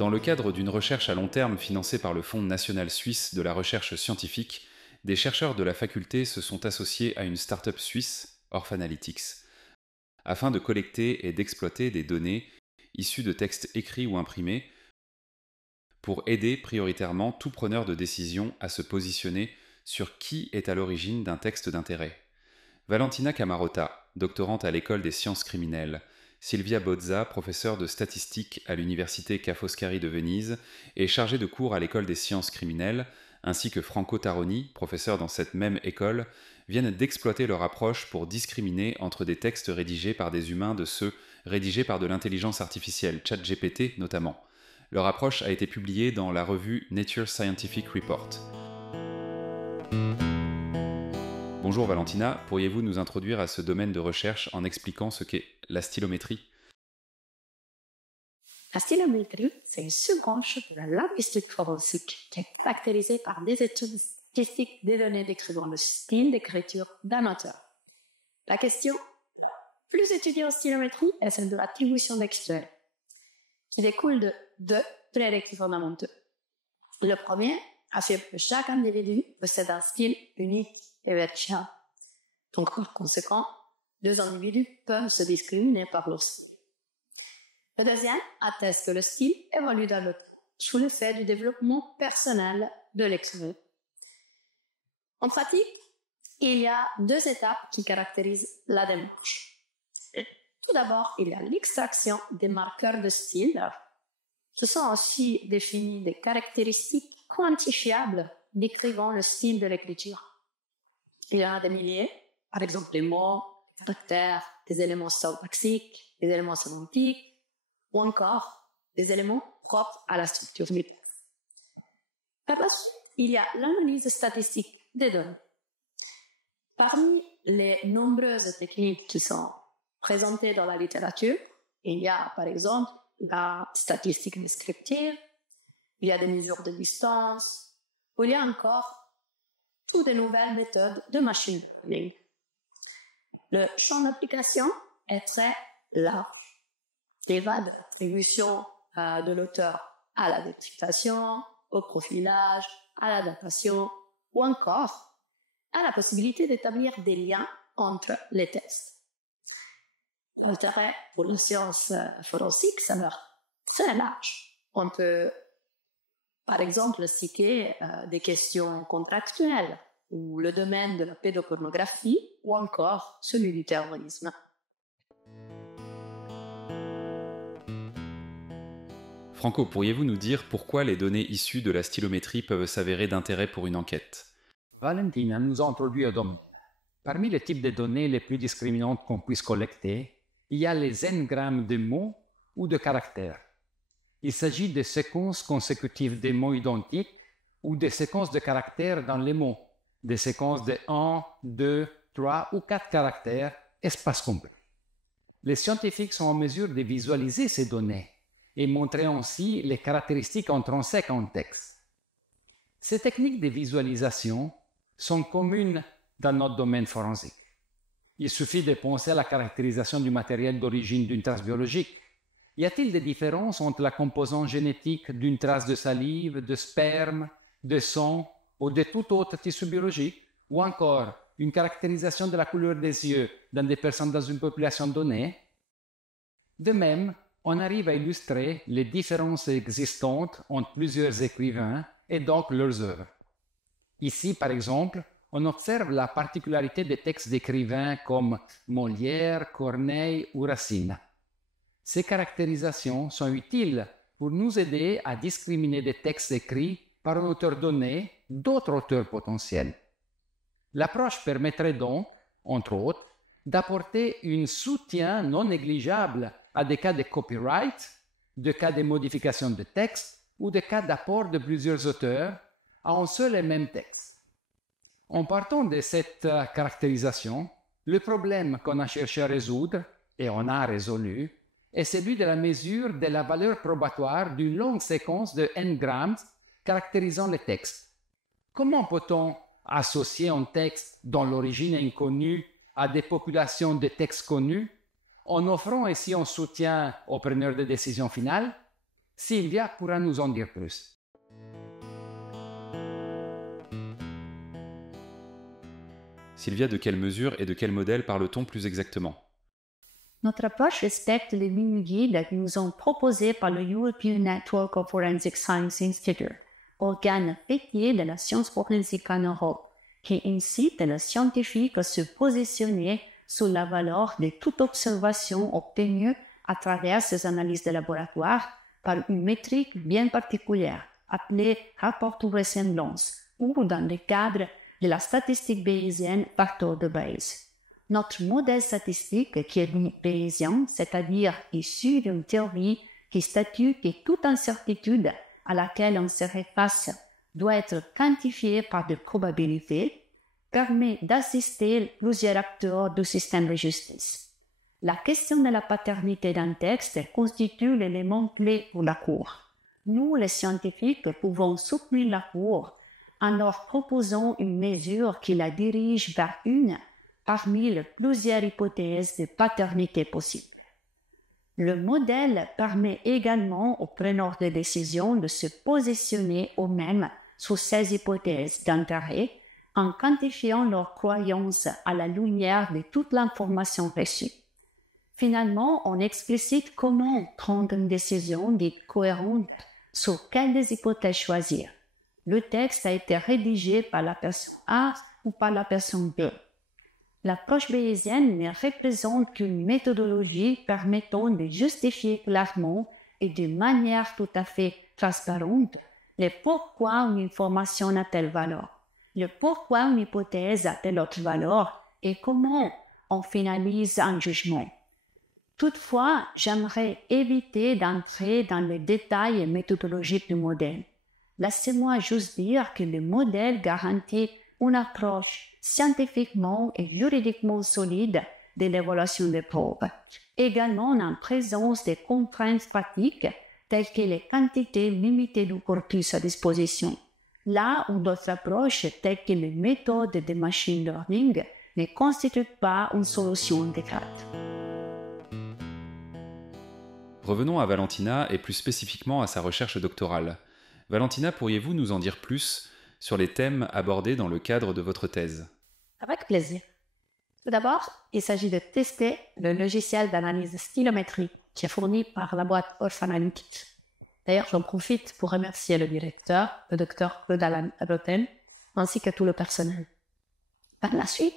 Dans le cadre d'une recherche à long terme financée par le Fonds national suisse de la recherche scientifique, des chercheurs de la faculté se sont associés à une start-up suisse, Orphanalytics, afin de collecter et d'exploiter des données issues de textes écrits ou imprimés pour aider prioritairement tout preneur de décision à se positionner sur qui est à l'origine d'un texte d'intérêt. Valentina Camarota, doctorante à l'école des sciences criminelles, Silvia Bozza, professeure de statistique à l'université Ca' Foscari de Venise et chargée de cours à l'école des sciences criminelles, ainsi que Franco Taroni, professeur dans cette même école, viennent d'exploiter leur approche pour discriminer entre des textes rédigés par des humains de ceux rédigés par de l'intelligence artificielle, ChatGPT notamment. Leur approche a été publiée dans la revue Nature Scientific Report. Bonjour Valentina, pourriez-vous nous introduire à ce domaine de recherche en expliquant ce qu'est la stylométrie ? La stylométrie, c'est une sous-branche de la linguistique forensique qui est caractérisée par des études statistiques des données décrivant le style d'écriture d'un auteur. La question la plus étudiée en stylométrie est celle de l'attribution textuelle, qui découle de deux prérequis fondamentaux. Le premier affirme que chaque individu possède un style unique et vertical. Donc, par conséquent, deux individus peuvent se discriminer par leur style. Le deuxième atteste que le style évolue dans le temps, sous l'effet du développement personnel de l'écrivain. En pratique, il y a deux étapes qui caractérisent la démarche. Tout d'abord, il y a l'extraction des marqueurs de style. Ce sont aussi définies des caractéristiques quantifiables décrivant le style de l'écriture. Il y en a des milliers, par exemple des mots, des caractères, des éléments syntaxiques, des éléments sémantiques, ou encore des éléments propres à la structure du texte. Par la suite, il y a l'analyse statistique des données. Parmi les nombreuses techniques qui sont présentées dans la littérature, il y a par exemple la statistique descriptive, il y a des mesures de distance, ou il y a encore toutes de nouvelles méthodes de machine learning. Le champ d'application est très large. Il va de l'attribution de l'auteur à la décryptation, au profilage, à la datation, ou encore à la possibilité d'établir des liens entre les textes. L'intérêt pour la science forensique, c'est très large. On peut, par exemple, citer des questions contractuelles, ou le domaine de la pédopornographie, ou encore celui du terrorisme. Franco, pourriez-vous nous dire pourquoi les données issues de la stylométrie peuvent s'avérer d'intérêt pour une enquête ? Valentina nous a introduit au domaine. Parmi les types de données les plus discriminantes qu'on puisse collecter, il y a les n-grammes de mots ou de caractères. Il s'agit de séquences consécutives de mots identiques ou de séquences de caractères dans les mots, des séquences de 1, 2, 3 ou 4 caractères, espace complet. Les scientifiques sont en mesure de visualiser ces données et montrer ainsi les caractéristiques intrinsèques en texte. Ces techniques de visualisation sont communes dans notre domaine forensique. Il suffit de penser à la caractérisation du matériel d'origine d'une trace biologique. Y a-t-il des différences entre la composante génétique d'une trace de salive, de sperme, de sang ou de tout autre tissu biologique, ou encore une caractérisation de la couleur des yeux dans des personnes dans une population donnée? De même, on arrive à illustrer les différences existantes entre plusieurs écrivains et donc leurs œuvres. Ici, par exemple, on observe la particularité des textes d'écrivains comme Molière, Corneille ou Racine. Ces caractérisations sont utiles pour nous aider à discriminer des textes écrits par un auteur donné d'autres auteurs potentiels. L'approche permettrait donc, entre autres, d'apporter un soutien non négligeable à des cas de copyright, de cas de modification de texte ou de cas d'apport de plusieurs auteurs à un seul et même texte. En partant de cette caractérisation, le problème qu'on a cherché à résoudre, et on a résolu, est celui de la mesure de la valeur probatoire d'une longue séquence de n-grammes caractérisant le texte. Comment peut-on associer un texte dont l'origine est inconnue à des populations de textes connus en offrant ainsi un soutien aux preneurs de décision finale? Sylvia pourra nous en dire plus. Sylvia, de quelle mesure et de quel modèle parle-t-on plus exactement? Notre approche respecte les lignes guides qui nous sont proposées par le European Network of Forensic Science Institute, organe régulier de la science forensique en Europe, qui incite les scientifiques à se positionner sur la valeur de toute observation obtenue à travers ces analyses de laboratoire par une métrique bien particulière, appelée rapport de ressemblance, ou dans le cadre de la statistique bayésienne factor de Bayes. Notre modèle statistique, qui est bayésien, c'est-à-dire issu d'une théorie qui statue que toute incertitude à laquelle on se face doit être quantifiée par des probabilités, permet d'assister plusieurs acteurs du système de justice. La question de la paternité d'un texte constitue l'élément clé pour la Cour. Nous, les scientifiques, pouvons soutenir la Cour en leur proposant une mesure qui la dirige vers une parmi les plusieurs hypothèses de paternité possibles. Le modèle permet également aux preneurs de décision de se positionner eux-mêmes sur ces hypothèses d'intérêt en quantifiant leur croyance à la lumière de toute l'information reçue. Finalement, on explicite comment prendre une décision dite cohérente sur quelle des hypothèses choisir. Le texte a été rédigé par la personne A ou par la personne B. L'approche bayésienne ne représente qu'une méthodologie permettant de justifier clairement et de manière tout à fait transparente le pourquoi une information a telle valeur, le pourquoi une hypothèse a telle autre valeur et comment on finalise un jugement. Toutefois, j'aimerais éviter d'entrer dans les détails méthodologiques du modèle. Laissez-moi juste dire que le modèle garantit une approche scientifiquement et juridiquement solide de l'évaluation des preuves, également en présence des contraintes pratiques telles que les quantités limitées du corpus à disposition, là où d'autres approches telles que les méthodes de machine learning ne constituent pas une solution intégrate. Revenons à Valentina et plus spécifiquement à sa recherche doctorale. Valentina, pourriez-vous nous en dire plus sur les thèmes abordés dans le cadre de votre thèse? Avec plaisir. Tout d'abord, il s'agit de tester le logiciel d'analyse stylométrique qui est fourni par la boîte Orphan Analytics. D'ailleurs, j'en profite pour remercier le directeur, le Dr Claude Roten, ainsi que tout le personnel. Par la suite,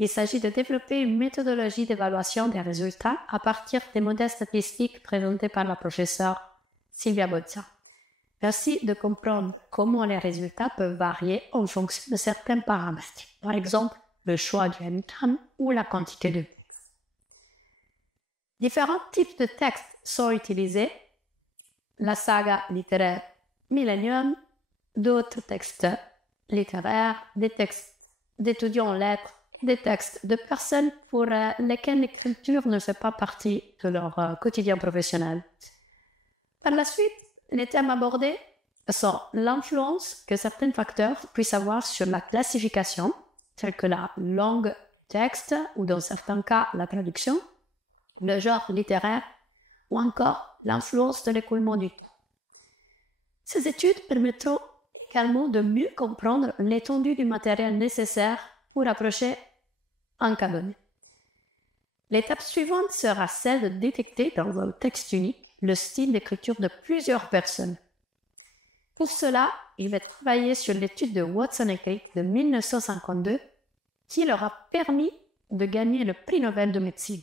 il s'agit de développer une méthodologie d'évaluation des résultats à partir des modèles statistiques présentés par la professeure Sylvia Bozza. Merci de comprendre comment les résultats peuvent varier en fonction de certains paramètres, par exemple le choix du M-term ou la quantité de texte. Différents types de textes sont utilisés, la saga littéraire Millennium, d'autres textes littéraires, des textes d'étudiants en lettres, des textes de personnes pour lesquelles l'écriture ne fait pas partie de leur quotidien professionnel. Par la suite, les thèmes abordés sont l'influence que certains facteurs puissent avoir sur la classification, tels que la langue texte ou dans certains cas la traduction, le genre littéraire ou encore l'influence de l'écoulement du temps. Ces études permettront également de mieux comprendre l'étendue du matériel nécessaire pour approcher un cas donné. L'étape suivante sera celle de détecter dans un texte unique le style d'écriture de plusieurs personnes. Pour cela, il va travailler sur l'étude de Watson et Crick de 1952 qui leur a permis de gagner le prix Nobel de médecine.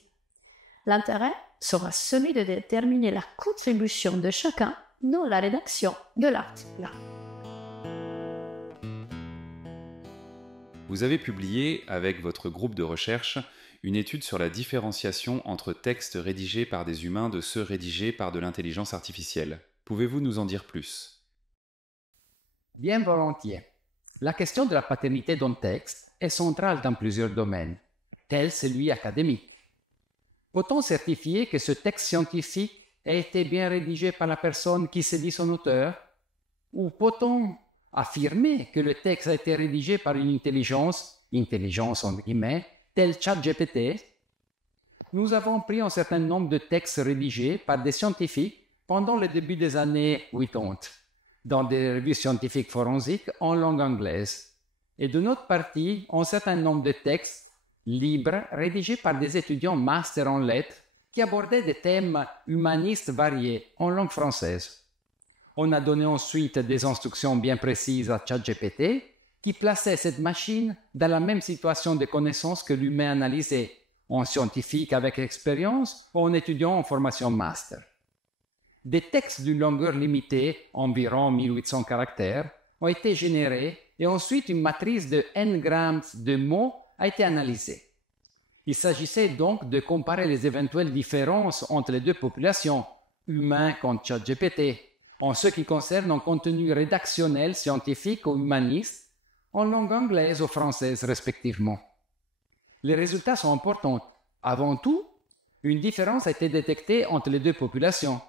L'intérêt sera celui de déterminer la contribution de chacun dans la rédaction de l'article. Vous avez publié, avec votre groupe de recherche, une étude sur la différenciation entre textes rédigés par des humains de ceux rédigés par de l'intelligence artificielle. Pouvez-vous nous en dire plus? Bien volontiers. La question de la paternité d'un texte est centrale dans plusieurs domaines, tel celui académique. Peut-on certifier que ce texte scientifique a été bien rédigé par la personne qui se dit son auteur? Ou peut-on affirmer que le texte a été rédigé par une intelligence entre guillemets, tel ChatGPT? Nous avons pris un certain nombre de textes rédigés par des scientifiques pendant le début des années 80 dans des revues scientifiques forensiques en langue anglaise et de notre partie un certain nombre de textes libres rédigés par des étudiants master en lettres qui abordaient des thèmes humanistes variés en langue française. On a donné ensuite des instructions bien précises à ChatGPT qui plaçait cette machine dans la même situation de connaissance que l'humain analysé, en scientifique avec expérience ou en étudiant en formation master. Des textes d'une longueur limitée, environ 1800 caractères, ont été générés et ensuite une matrice de n grammes de mots a été analysée. Il s'agissait donc de comparer les éventuelles différences entre les deux populations, humains contre ChatGPT, en ce qui concerne un contenu rédactionnel, scientifique ou humaniste, en langue anglaise ou française respectivement. Les résultats sont importants. Avant tout, une différence a été détectée entre les deux populations,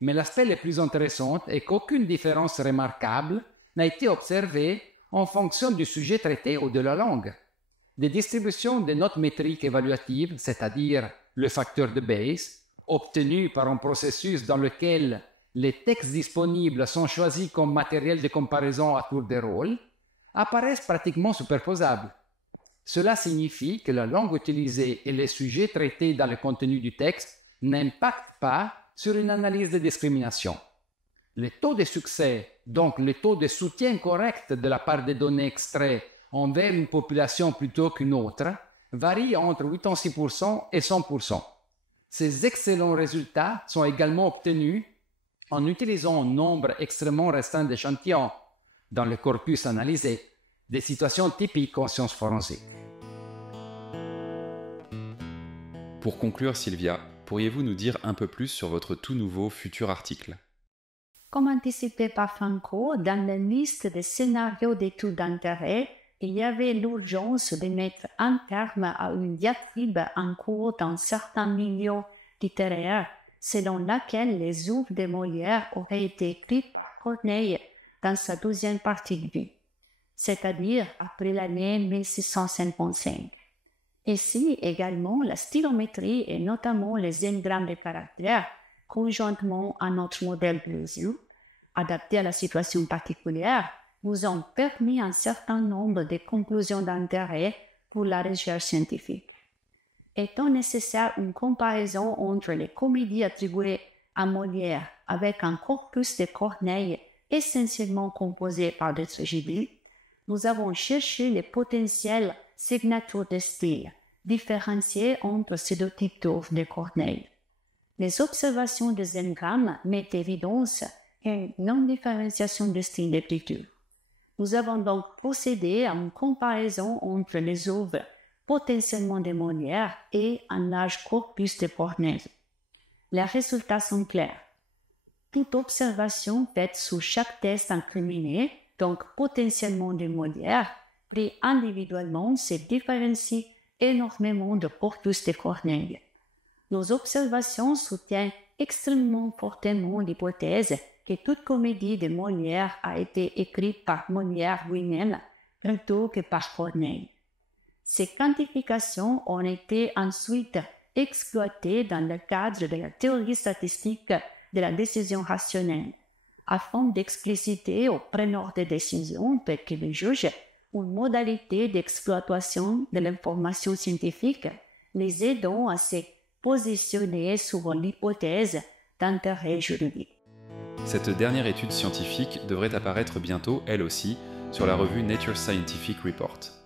mais l'aspect le plus intéressant est qu'aucune différence remarquable n'a été observée en fonction du sujet traité ou de la langue. Des distributions de notes métriques évaluatives, c'est-à-dire le facteur de Bayes, obtenues par un processus dans lequel les textes disponibles sont choisis comme matériel de comparaison à tour de rôle, apparaissent pratiquement superposables. Cela signifie que la langue utilisée et les sujets traités dans le contenu du texte n'impactent pas sur une analyse de discrimination. Le taux de succès, donc le taux de soutien correct de la part des données extraites envers une population plutôt qu'une autre, varie entre 86% et 100%. Ces excellents résultats sont également obtenus en utilisant un nombre extrêmement restreint d'échantillons dans le corpus analysé, des situations typiques en sciences forensiques. Pour conclure, Sylvia, pourriez-vous nous dire un peu plus sur votre tout nouveau futur article ? Comme anticipé par Franco, dans la liste des scénarios d'études d'intérêt, il y avait l'urgence de mettre un terme à une diatribe en cours dans certains milieux littéraires, selon laquelle les œuvres de Molière auraient été écrites par Corneille dans sa deuxième partie de vie, c'est-à-dire après l'année 1655. Ici également, la stylométrie et notamment les engrammes de caractères, conjointement à notre modèle de mesure, adapté à la situation particulière, nous ont permis un certain nombre de conclusions d'intérêt pour la recherche scientifique. Étant nécessaire une comparaison entre les comédies attribuées à Molière avec un corpus de Corneille essentiellement composé par des tragédies, nous avons cherché les potentielles signatures de style différenciées entre ces deux types d'œuvres de Corneille. Les observations des engrammes mettent évidence une non-différenciation de style d'écriture. Nous avons donc procédé à une comparaison entre les œuvres potentiellement de Molière et un large corpus de Corneille. Les résultats sont clairs. Toute observation faite sous chaque texte incriminé, donc potentiellement de Molière, pris individuellement, se différencie énormément du corpus de Corneille. Nos observations soutiennent extrêmement fortement l'hypothèse que toute comédie de Molière a été écrite par Molière lui-même plutôt que par Corneille. Ces quantifications ont été ensuite exploitées dans le cadre de la théorie statistique de la décision rationnelle, afin d'expliciter aux preneurs de décision, tels que les juges, une modalité d'exploitation de l'information scientifique, les aidant à se positionner sur l'hypothèse d'intérêt juridique. Cette dernière étude scientifique devrait apparaître bientôt, elle aussi, sur la revue Nature Scientific Report.